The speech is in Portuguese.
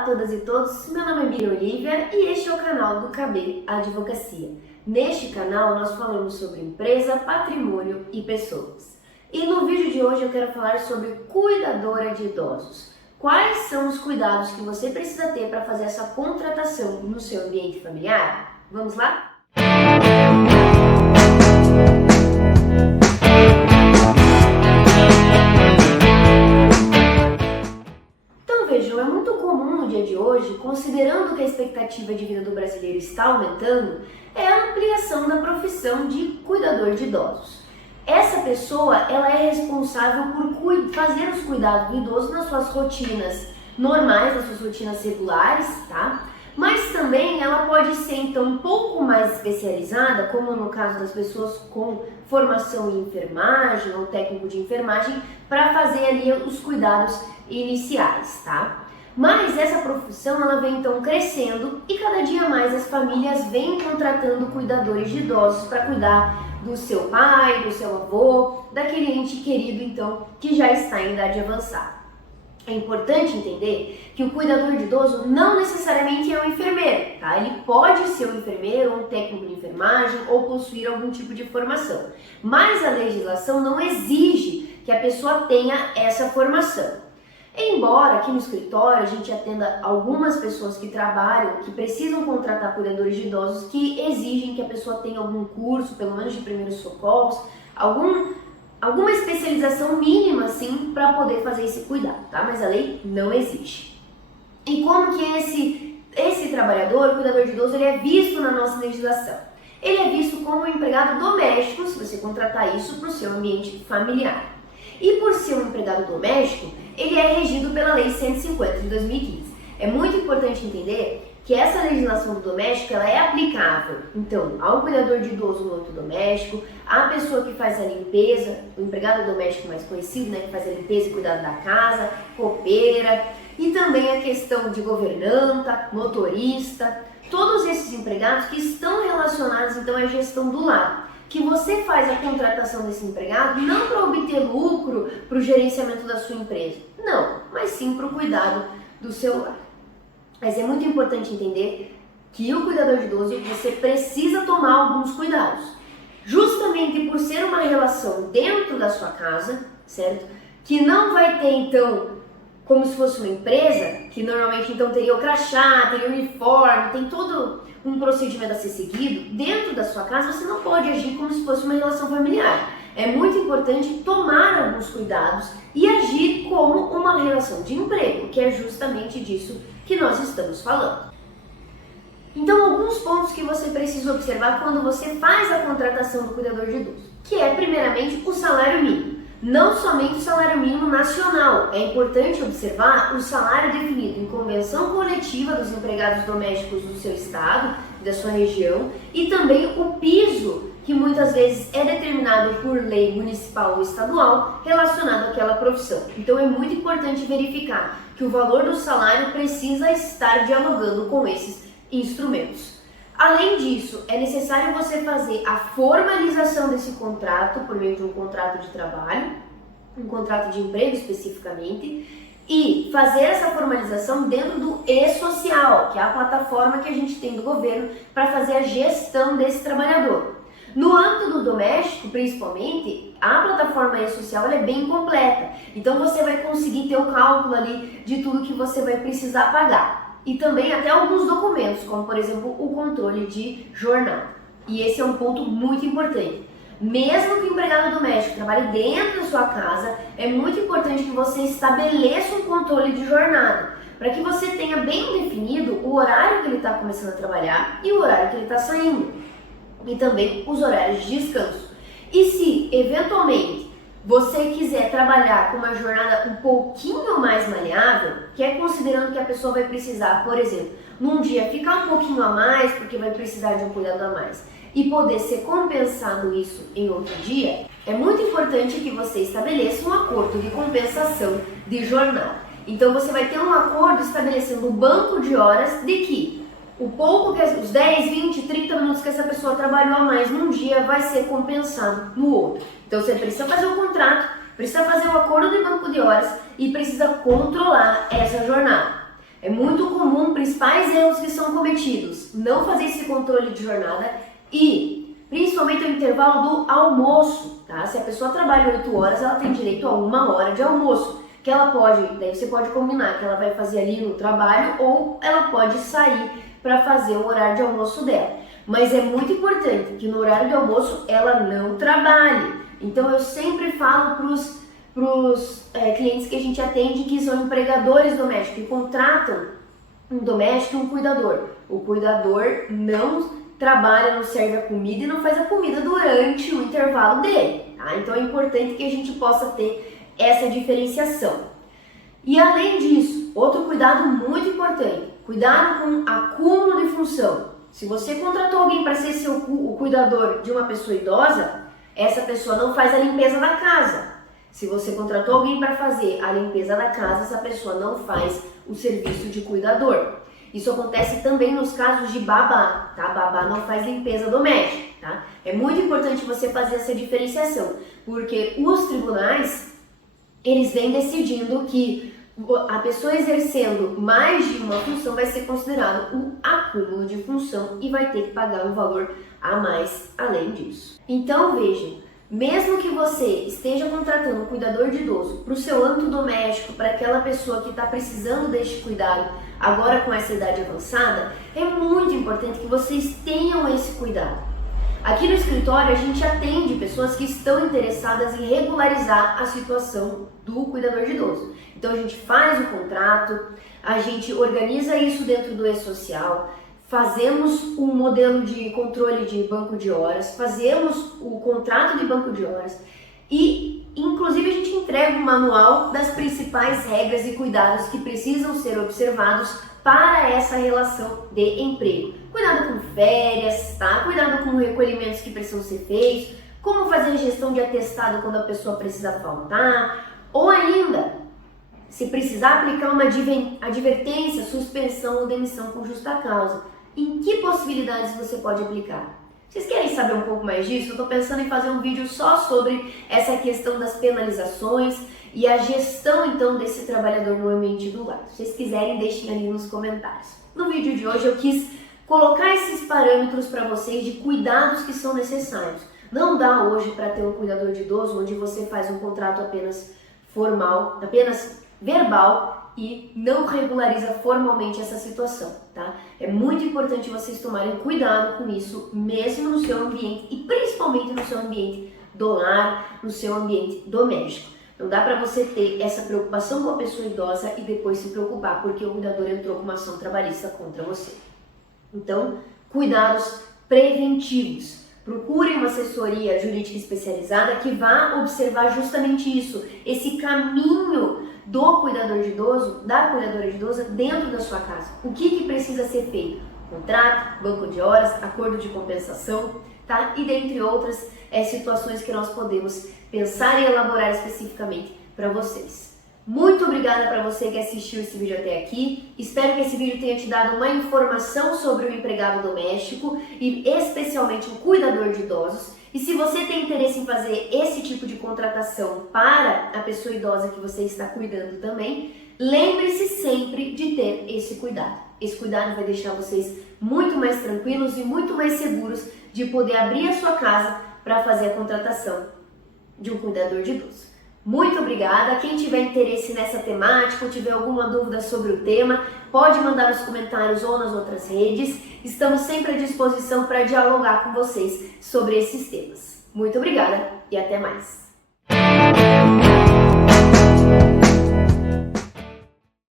Olá a todas e todos, meu nome é Miriam Olivia e este é o canal do KB Advocacia. Neste canal nós falamos sobre empresa, patrimônio e pessoas. E no vídeo de hoje eu quero falar sobre cuidadora de idosos. Quais são os cuidados que você precisa ter para fazer essa contratação no seu ambiente familiar? Vamos lá? É muito comum no dia de hoje, considerando que a expectativa de vida do brasileiro está aumentando, é a ampliação da profissão de cuidador de idosos. Essa pessoa ela é responsável por fazer os cuidados do idoso nas suas rotinas normais, nas suas rotinas regulares, tá? Mas também ela pode ser então um pouco mais especializada, como no caso das pessoas com formação em enfermagem ou técnico de enfermagem, para fazer ali os cuidados iniciais, tá? Mas essa profissão ela vem então crescendo e cada dia mais as famílias vêm contratando cuidadores de idosos para cuidar do seu pai, do seu avô, daquele ente querido então que já está em idade avançada. É importante entender que o cuidador de idoso não necessariamente é um enfermeiro, tá? Ele pode ser um enfermeiro ou um técnico de enfermagem ou possuir algum tipo de formação, mas a legislação não exige que a pessoa tenha essa formação. Embora aqui no escritório a gente atenda algumas pessoas que trabalham, que precisam contratar cuidadores de idosos que exigem que a pessoa tenha algum curso, pelo menos de primeiros socorros, alguma especialização mínima assim para poder fazer esse cuidado, tá? Mas a lei não exige. E como que esse trabalhador, o cuidador de idoso, ele é visto na nossa legislação? Ele é visto como um empregado doméstico, se você contratar isso para o seu ambiente familiar. E por ser um empregado doméstico, ele é regido pela Lei 150 de 2015. É muito importante entender que essa legislação do doméstico ela é aplicável, então, ao cuidador de idoso no âmbito doméstico, à pessoa que faz a limpeza, o empregado doméstico mais conhecido, né, que faz a limpeza e cuidado da casa, copeira, e também a questão de governanta, motorista, todos esses empregados que estão relacionados então à gestão do lar. Que você faz a contratação desse empregado não para obter lucro para o gerenciamento da sua empresa, não, mas sim para o cuidado do seu lar. Mas é muito importante entender que o cuidador de idoso você precisa tomar alguns cuidados, justamente por ser uma relação dentro da sua casa, certo? Que não vai ter então como se fosse uma empresa, que normalmente então teria o crachá, teria o uniforme, tem todo um procedimento a ser seguido. Dentro da sua casa você não pode agir como se fosse uma relação familiar. É muito importante tomar alguns cuidados e agir como uma relação de emprego, que é justamente disso que nós estamos falando. Então, alguns pontos que você precisa observar quando você faz a contratação do cuidador de idoso, que é primeiramente o salário mínimo. Não somente o salário mínimo nacional, é importante observar o salário definido em convenção coletiva dos empregados domésticos do seu estado, da sua região, e também o piso, que muitas vezes é determinado por lei municipal ou estadual relacionado àquela profissão. Então é muito importante verificar que o valor do salário precisa estar dialogando com esses instrumentos. Além disso, é necessário você fazer a formalização desse contrato por meio de um contrato de trabalho, um contrato de emprego especificamente, e fazer essa formalização dentro do E-Social, que é a plataforma que a gente tem do governo para fazer a gestão desse trabalhador. No âmbito do doméstico, principalmente, a plataforma E-Social ela é bem completa, então você vai conseguir ter o cálculo ali de tudo que você vai precisar pagar. E também até alguns documentos, como por exemplo o controle de jornada. E esse é um ponto muito importante. Mesmo que o empregado doméstico trabalhe dentro da sua casa, é muito importante que você estabeleça um controle de jornada, para que você tenha bem definido o horário que ele está começando a trabalhar e o horário que ele está saindo. E também os horários de descanso. E se, eventualmente, você quiser trabalhar com uma jornada um pouquinho mais maleável, que é considerando que a pessoa vai precisar, por exemplo, num dia ficar um pouquinho a mais, porque vai precisar de um cuidado a mais, e poder ser compensado isso em outro dia, é muito importante que você estabeleça um acordo de compensação de jornada. Então você vai ter um acordo estabelecendo um banco de horas de que os 10, 20, 30 minutos que essa pessoa trabalhou a mais num dia vai ser compensado no outro. Então você precisa fazer um contrato, precisa fazer um acordo de banco de horas e precisa controlar essa jornada. É muito comum, principais erros que são cometidos, não fazer esse controle de jornada e principalmente o intervalo do almoço, tá? Se a pessoa trabalha 8 horas, ela tem direito a 1 hora de almoço, que ela pode, daí você pode combinar que ela vai fazer ali no trabalho ou ela pode sair para fazer o horário de almoço dela. Mas é muito importante que no horário de almoço ela não trabalhe. Então eu sempre falo para os clientes que a gente atende que são empregadores domésticos e contratam um doméstico e um cuidador. O cuidador não trabalha, não serve a comida e não faz a comida durante o intervalo dele, tá? Então é importante que a gente possa ter essa diferenciação. E além disso, outro cuidado muito importante, cuidado com acúmulo de função. Se você contratou alguém para ser o cuidador de uma pessoa idosa, essa pessoa não faz a limpeza da casa. Se você contratou alguém para fazer a limpeza da casa, essa pessoa não faz o serviço de cuidador. Isso acontece também nos casos de babá, tá? Babá não faz limpeza doméstica, tá? É muito importante você fazer essa diferenciação, porque os tribunais, eles vêm decidindo que a pessoa exercendo mais de uma função vai ser considerado um acúmulo de função e vai ter que pagar um valor a mais além disso. Então vejam, mesmo que você esteja contratando um cuidador de idoso para o seu âmbito doméstico, para aquela pessoa que está precisando deste cuidado agora com essa idade avançada, é muito importante que vocês tenham esse cuidado. Aqui no escritório a gente atende pessoas que estão interessadas em regularizar a situação do cuidador de idoso. Então a gente faz o contrato, a gente organiza isso dentro do e-social, fazemos um modelo de controle de banco de horas, fazemos o contrato de banco de horas e inclusive a gente entrega um manual das principais regras e cuidados que precisam ser observados para essa relação de emprego. Cuidado com férias, tá? Cuidado com recolhimentos que precisam ser feitos, como fazer a gestão de atestado quando a pessoa precisa faltar, ou ainda, se precisar aplicar uma advertência, suspensão ou demissão com justa causa. Em que possibilidades você pode aplicar? Vocês querem saber um pouco mais disso? Eu estou pensando em fazer um vídeo só sobre essa questão das penalizações e a gestão então desse trabalhador no ambiente do lar. Se vocês quiserem, deixem ali nos comentários. No vídeo de hoje eu quis colocar esses parâmetros para vocês de cuidados que são necessários. Não dá hoje para ter um cuidador de idoso onde você faz um contrato apenas formal, apenas verbal e não regulariza formalmente essa situação, tá? É muito importante vocês tomarem cuidado com isso, mesmo no seu ambiente e principalmente no seu ambiente do lar, no seu ambiente doméstico. Não dá para você ter essa preocupação com a pessoa idosa e depois se preocupar porque o cuidador entrou com uma ação trabalhista contra você. Então, cuidados preventivos. Procure uma assessoria jurídica especializada que vá observar justamente isso, esse caminho do cuidador de idoso, da cuidadora de idosa dentro da sua casa. O que precisa ser feito? Contrato, banco de horas, acordo de compensação, tá? E dentre outras situações que nós podemos pensar e elaborar especificamente para vocês. Muito obrigada para você que assistiu esse vídeo até aqui. Espero que esse vídeo tenha te dado uma informação sobre o empregado doméstico e especialmente o cuidador de idosos. E se você tem interesse em fazer esse tipo de contratação para a pessoa idosa que você está cuidando também, lembre-se sempre de ter esse cuidado. Esse cuidado vai deixar vocês muito mais tranquilos e muito mais seguros de poder abrir a sua casa para fazer a contratação de um cuidador de idoso. Muito obrigada. Quem tiver interesse nessa temática ou tiver alguma dúvida sobre o tema, pode mandar nos comentários ou nas outras redes. Estamos sempre à disposição para dialogar com vocês sobre esses temas. Muito obrigada e até mais.